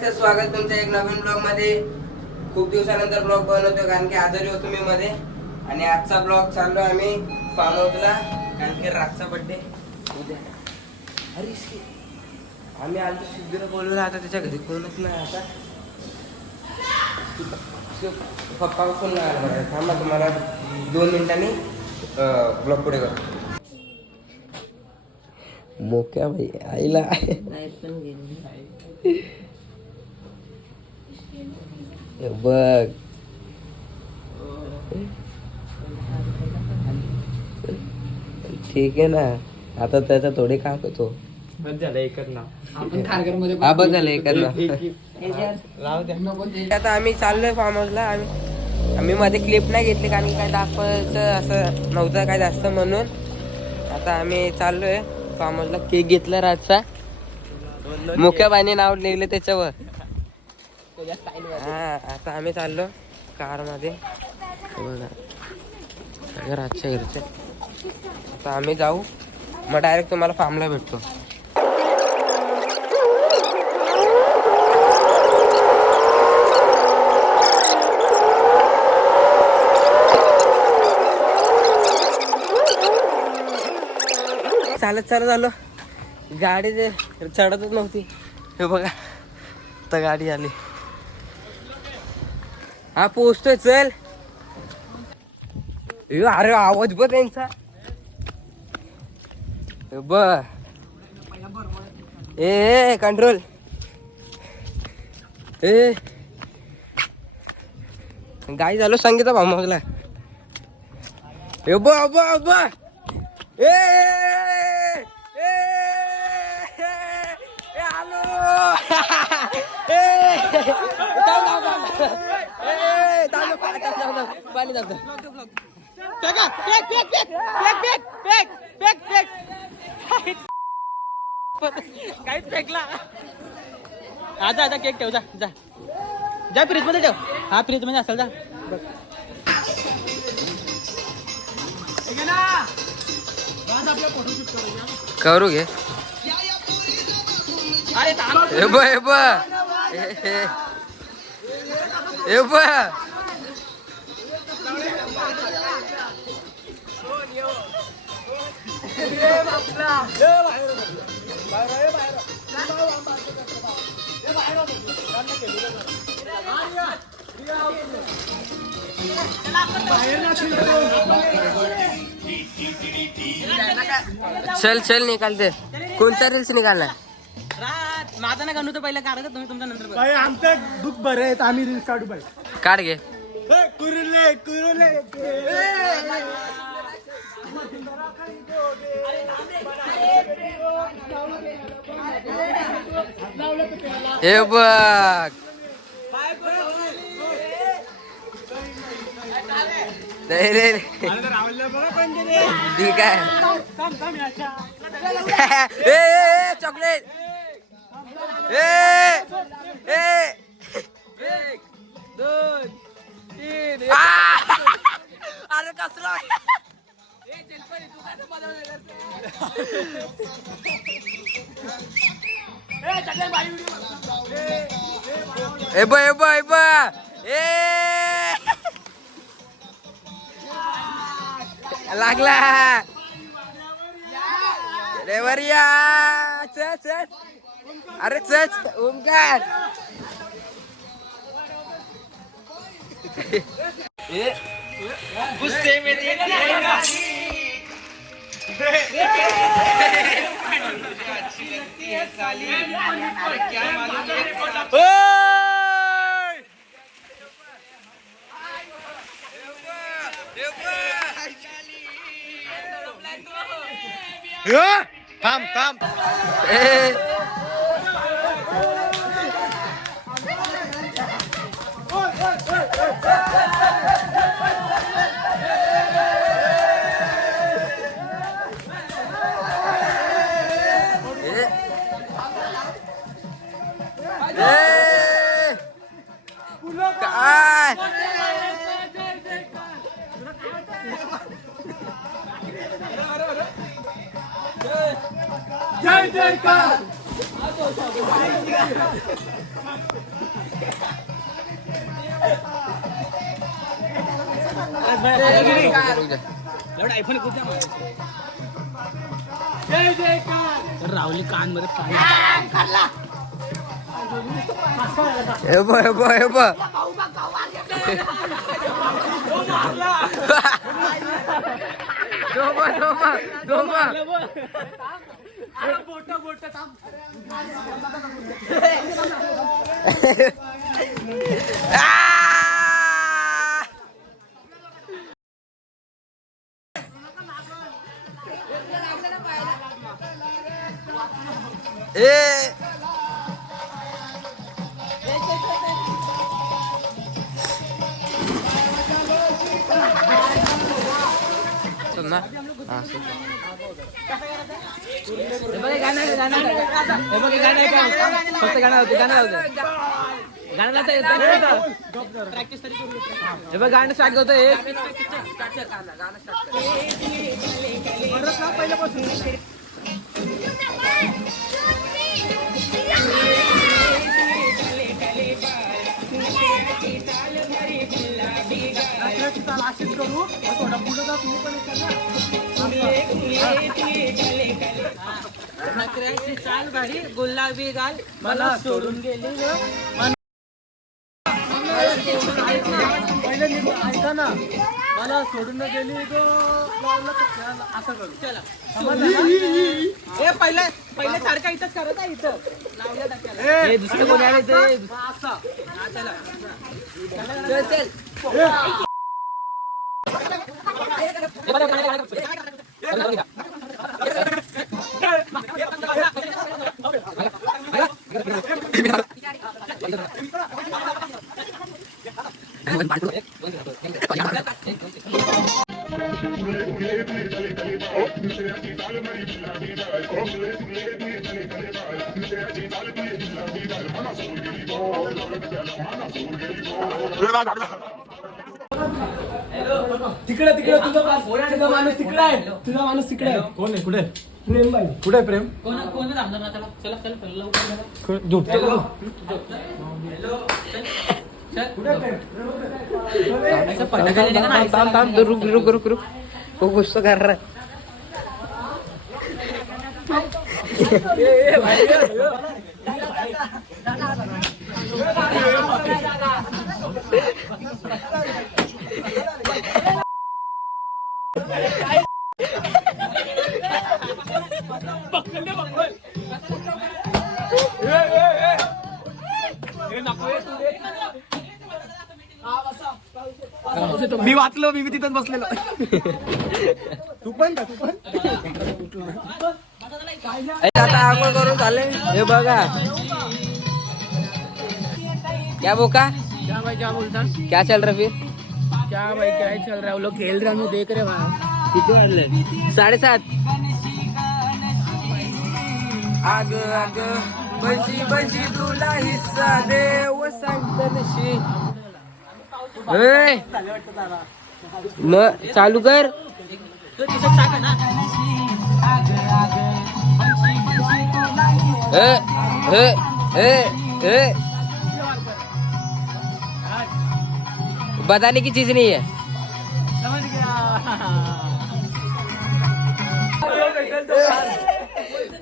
गाईस, तर स्वागत तुमच्या एक नवीन ब्लॉग मध्ये. खूप दिवसानंतर ब्लॉग बनवतो कारण की आजारी होतो मी मध्ये. आणि आजचा ब्लॉग चाललो आम्ही फार्म हाऊसला कारण की रातचा बर्थडे उद्या. अरे आम्ही आलो सिद्धूला बोलवलं, आता त्याच्या घरी कोणच नाही. आता पप्पा फोन नाही थांबा, तुम्हाला 2 मिनिटांनी ब्लॉग पुढे करतो. मोक्या भाई आईला बघ. ठीक आहे ना, आता त्याचा थोडे काम होतो. झालं एकच ना आपण झालं एकच ना. आता आम्ही चाललोय फार्म हाऊसला. आम्ही मध्ये क्लिप नाही घेतली कारण की काय दाखवायचं असं नव्हतं काय जास्त, म्हणून आता आम्ही चाललोय फार्म हाऊसला. केक घेतला रातचा, मुख्या बाईने नाव लिहिलं त्याच्यावर. हा, आता आम्ही चाललो कार मध्ये रातच्या घरचे. आता आम्ही जाऊ, मग डायरेक्ट तुम्हाला फार्मला भेटतो. चालत झालो, गाडी चढतच नव्हती. हे बघा, आता गाडी आली. हा पोहोचतोय, चल. अरे आवाज बघ त्यांचा. ए कंट्रोल. ए गाई झालो संगीता भामला. ए आलो. पाणी जातं. काहीच फेकला. आजा केक ठेव, जा फ्रीज मध्ये ठेव. हा फ्रीज मध्ये असेल, जा करू घे. चल निकालते. कोणता रील्स निकालणार? माझा ना काढू तर पहिला काढा, तुम्ही तुमच्या नंतर. आमचं दुःख बरं आहे, आम्ही रील्स काढू पाहिजे. काढ घे. कुरुले हे बघ, ठीक आहे. चॉकलेट. अरे कसला लागला रेवरिया. अरे चच ओमकार. गुस्से में अच्छी लगती है साली, क्या मालूम. थांब. काय जय जयकार. राहुली कान मध्ये पाणी गाणं स्टार्ट करतो करू थोडा पुढे जा तुम्ही पण नकऱ्याची चाल भारी गुलाबी गाल मला सोडून गेली ऐका ना मला सोडून गेली असं करू चला हे पहिले सारखा इथंच करत आहे इथं लावल्या दुसरं कोणी आले ते चला तिकडे तुझा माणूस तिकडे आहे कोण आहे कुठे प्रेम बाई कुठे प्रेम कोण झोपतो रुक वो कुछ तो कर रहा है मी वाचलो मी तिथंच बसलेलो तू पण आता आंघोळ करून झाले हे बघा क्या बोका क्या भाई क्या बोलता क्या चल रहा फिर क्या भाई क्या चल रहा है वो लोग खेल रहे हैं देख रहे वहाँ किती वाजले 7:30 आग आग बशी बशी तुला हिस्सा दे व सांगतनशी मग चालू कर बताने की चीज नहीं है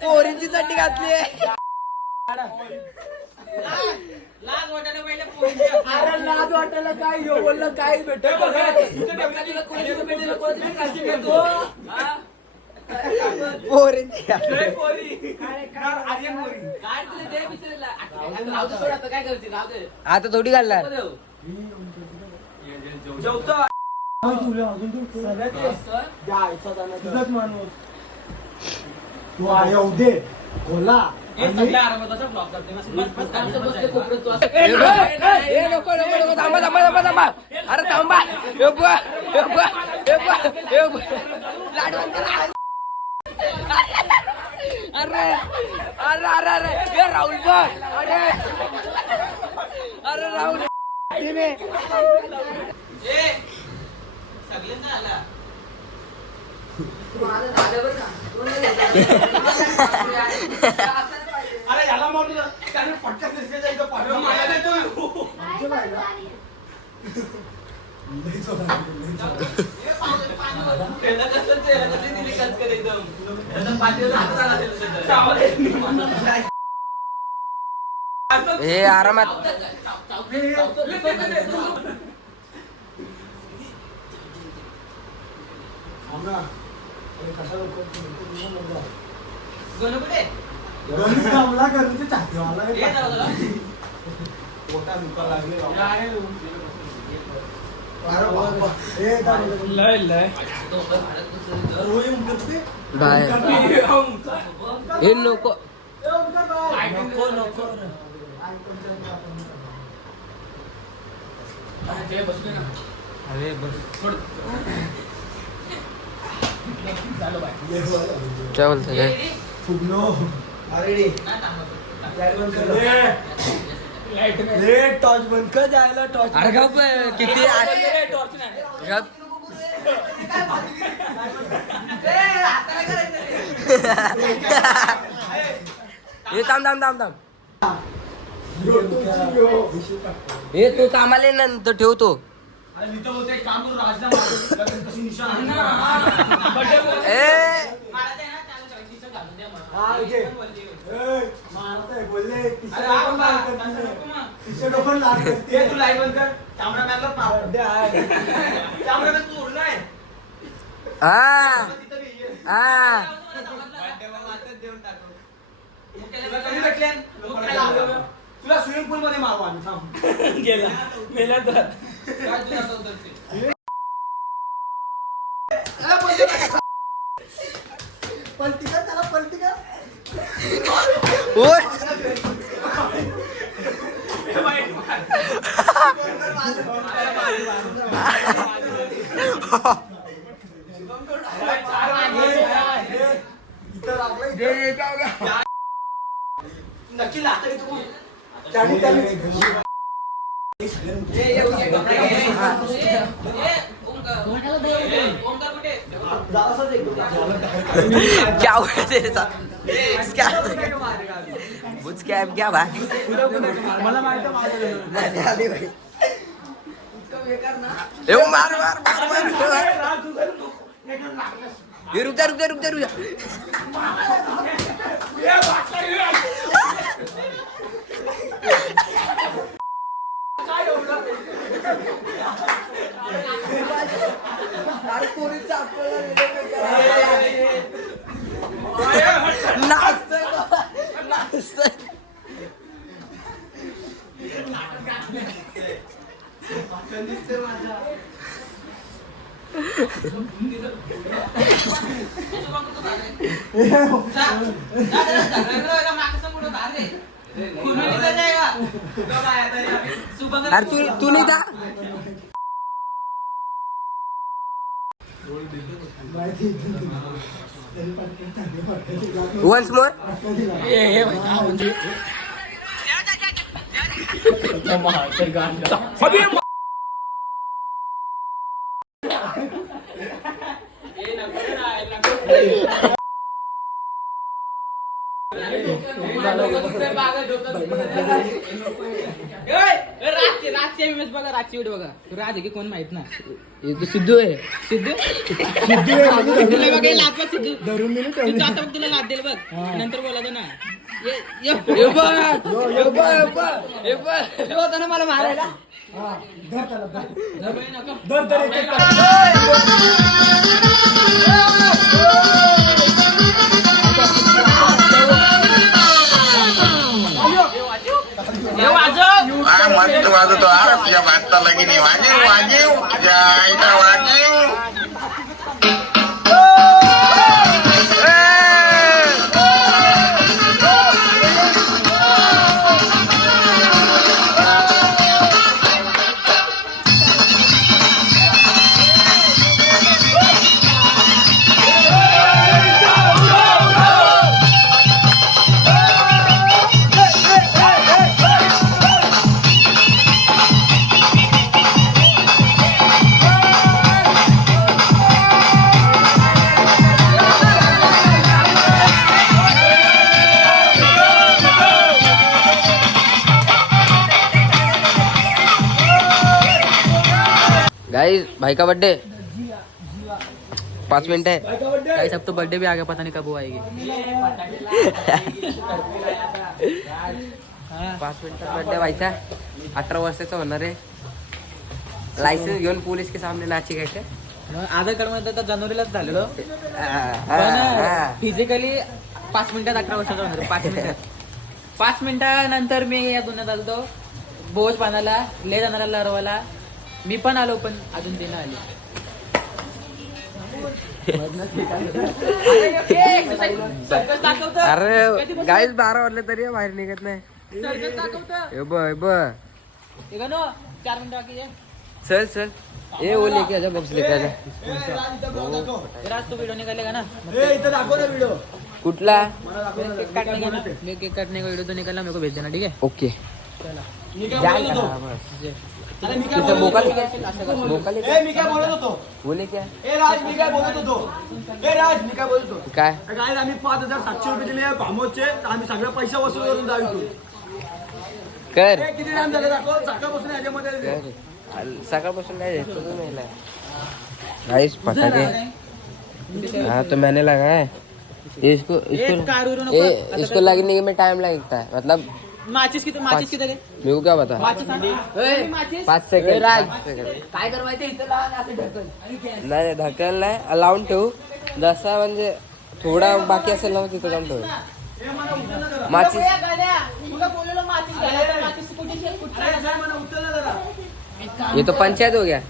पोरींची चड्डी घातली लाज वाटायला काय बोललं काय भेटेल आता थोडी घालणार माणूस तू येऊ दे बोला थांबा अरे थांबा अरे अरे अरे अरे हे राहुल बघ अरे राहुल अरे याला मारून त्याने पटकन दिसलेला इथं पाठवून मला देतो. त्याला कसं ते कधी दिली कच कर एकदम त्याचा पाठीवर हात आला त्याला. हे आरामात हे नको क्या बोलते हैं टॉर्च बंद कर जायला टॉर्च. अरे गप किती गप हे थांब थांब थांब थांब हे तू कामाला ये नंतर ठेवतो. ए तुला स्विमिंग पूल मध्ये मारू आम्ही. गेला मेला तर पलटिका त्याला पलटिका. नक्की लागतं क्या हुआ तेरे साथ? स्कैम क्या भाई? मला माहिती मार मार मार मार. ये रुक जा रुक जा रुक जा रुक जा. अरे तू नहीं था. Once more. राजची बघा राज आहे की कोण माहित ना. सिद्धू आहे. सिद्धू तुला बघ लाच सिद्धू तू आता बघ तुला लाच देईल बघ नंतर बोलायचं ना. होता ना मला मारायला. मस्त वाजवतो हा तुझ्या माणसाला की नाही. वाजीव वाजीव तुझ्या आईचा वाजीव. गाइस भाई का बर्थडे 5 मिनट है गाइस अब तो बर्थडे भी आ गया, पता नहीं कब वो आएगी। 5 मिनिटात बर्थडे व्हायचा 18 वर्षाचा होणार आहे लायसन्स घेऊन पोलीस के सामने नाची घ्यायचे आधार कार्ड मध्ये तर जानेवारीलाच झालेलं, हा. फिजिकली 5 मिनिटात 18 वर्षाचा होणार. 5 मिनिटात 5 मिनिटानंतर मी या दुनियात आलो, बोज बांधायला ले जाणारा लरवाला. मी पण आलो, पण अजून ते नाही आले. अरे गाईच 12 वाजले तरी बाहेर निघत नाही. हे बघ 4 मिनिटं बाकी आहे. चल चल ए वो लेके आजा बॉक्स लेके आजा तो व्हिडिओ निघाले ना कुठला केक काटने का ना, मैं केक काटने का वीडियो तो निकालना, मेरे को भेज देना, ठीक है? ओके तिथं बोका लेके बोका लेके मी काय बोलत होतो बोले क्या राज मी काय बोलत होतो काय काय आम्ही 5,700 रुपये दिले फार्महाऊसचे, आम्ही सगळे पैसे वसूल करून जाऊ इथून. कर किती टाइम झाले दाखव, सकाळपासून याच्यामध्ये कर. सकाळपासून नाही देत तो नाही गाइस पटाखे हाँ तो मैंने लगाया है इसको इसको लगने में टाइम लगता है मतलब माचिस की मेरे को क्या बता 5 सेकंड काय कर माहिती नाही ढकल नाही लावून ठेवू जसा म्हणजे थोडा बाकी असेल ना तिथं जाऊन ठेव माचीस ये तो पंचायत हो गया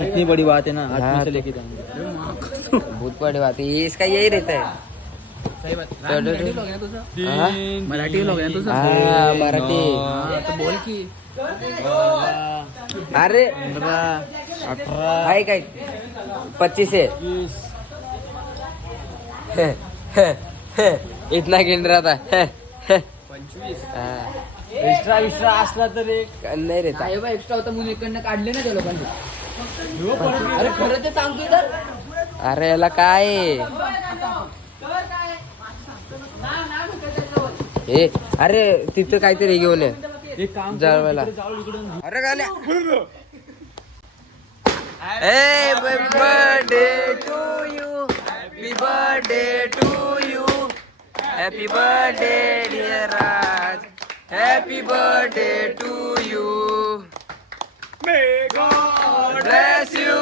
इतनी बड़ी बात है ना, हाँ, आदमी से लेके जाएंगे. बहुत बड़ी बात है ये इसका यही रहता है सही बात. हाँ? मराठी लोग हैं तुझं. हाँ, मराठी तो बोल की अरे आहे काय 25 है इतना गिन रहा था 25 एक्स्ट्रा असला तर एक नाही रहता एक्स्ट्रा होता म्हणून इकडनं काढले ना त्या लोकांनी. अरे खरं ते सांगतोय तर अरे याला काय आहे? ए अरे तिथं काहीतरी घेऊन ये एक काम जळवायला अरे गाण्या happy birthday to you happy birthday to you happy birthday dear Raj happy birthday to you may God bless you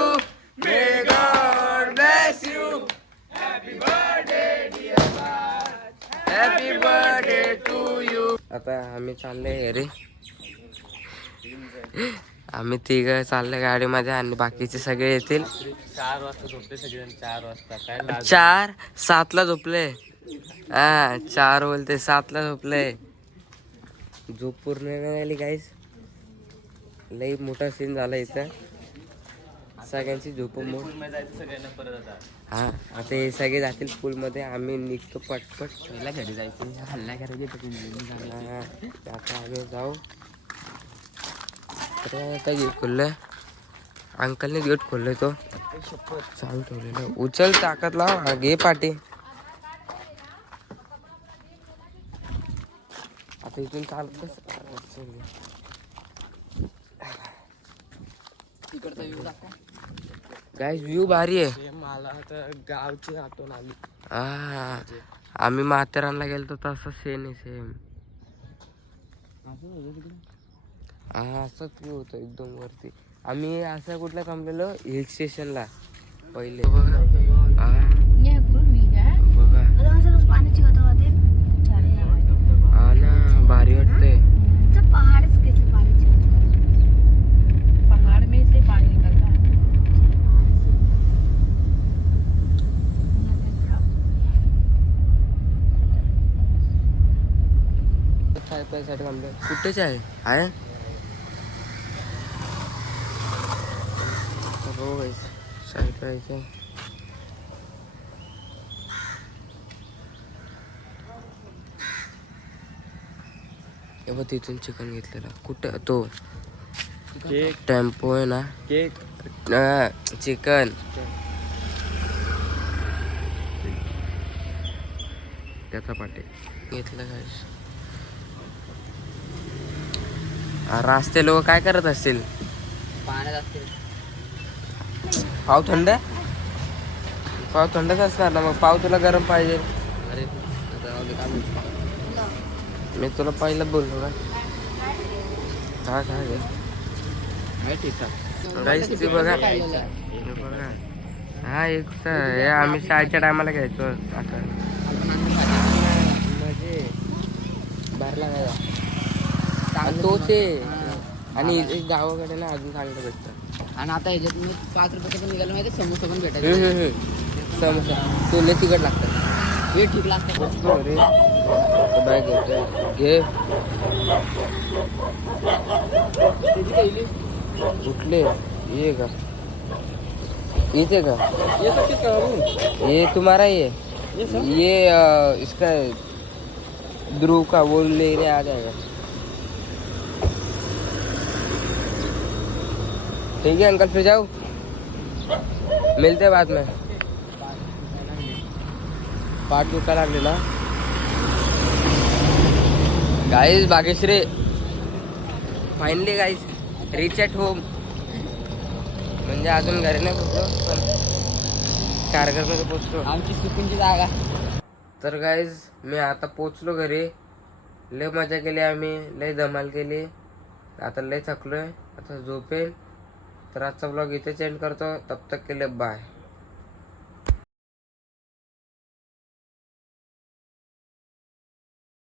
may God bless you happy birthday dear Raj happy birthday to you. आता आम्ही चाललोय घरी, आम्ही 3 चाललोय गाडीमध्ये आणि बाकीचे सगळे येतील. 4 वाजता झोपते सगळेजण. 4 वाजता काय 4 7ला झोपले. हा 4 बोलते 7ला झोपले. झोप पूर्ण नाही झाली गाईस, लई मोठा सीन झाला इथं. सगळ्यांची झोप मोड. सगळ्यांना परत आता हा आता हे सगळे जातील पूल मध्ये, आम्ही निघतो पटपट. पहिला घरी जायचं, हल्ला करायचे. आता आम्ही जाऊ. तर आता गेट खोललंय, अंकलने गेट खोललंय, तो चालू ठेवलेलं. उचल ताकद लाव, घे पाठी. आता इथून चालत तिकडचा व्ह्यू दाखवा. गाईस व्ह्यू भारी आहे. मला तर गावची आठवण आली. हा आम्ही माथेरानला गेलो तसं सेम आहे सेम. हा असंच व्ह्यू होतं एकदम वरती. आम्ही असं कुठला थांबलेलो हिल स्टेशनला पहिले. हा बघा हा ना भारी वाटतंय. पहाड़ में से पानी निकलता है. चाय प्यायसाठी थांबलो. कुठेच आहे आहे हो गाईस, चाय प्यायचं. हे बघ तिथून चिकन घेतलेलं. कुठं तो टेम्पो आहे ना, केक चिकन. त्याचा पाटे घेतलं गाईस. रास्ते लोक काय करत असतील? पाण्यात असतील. पाव थंड आहे? पाव थंडच असणार ना, मग पाव तुला गरम पाहिजे. अरे मी तुला पहिलं बोललो का काय रे? ठीक आहे. गाईस ते बघा. हा एक हे आम्ही शाळेच्या टायमाला घ्यायचो आता. म्हणजे भरला काय तोच आहे. आणि एक गावाकडे ना अजून चांगलं भेटतं. आणि आता ह्याच्यात मी 5 रुपयाचं पण निघालं माहिती, समोसा पण भेटायचं. समोसा तुला तिकट लागतं. हे ठीक लागतं. रे बाय घे कुठले ये का इथे का ये तुम्हारा ये इसका ध्रुव का वो लेने आ जाएगा. ठीक है अंकल, फिर जाओ, मिलते हैं बाद में. पाठ दुखा लागले ना guys. Bhagyashree finally guys rich at home. म्हणजे अजून घरी नाही पोचलो पण कारगरमध्ये पोचलो. आमची सुकूनची जागा. तर गाईज मी आता पोचलो घरी. लय मजा केली आम्ही, लय धमाल केली. आता लय थकलोय, आता झोपेन. तर आजचा ब्लॉग इथेच एंड करतो. तब तक के लिए बाय.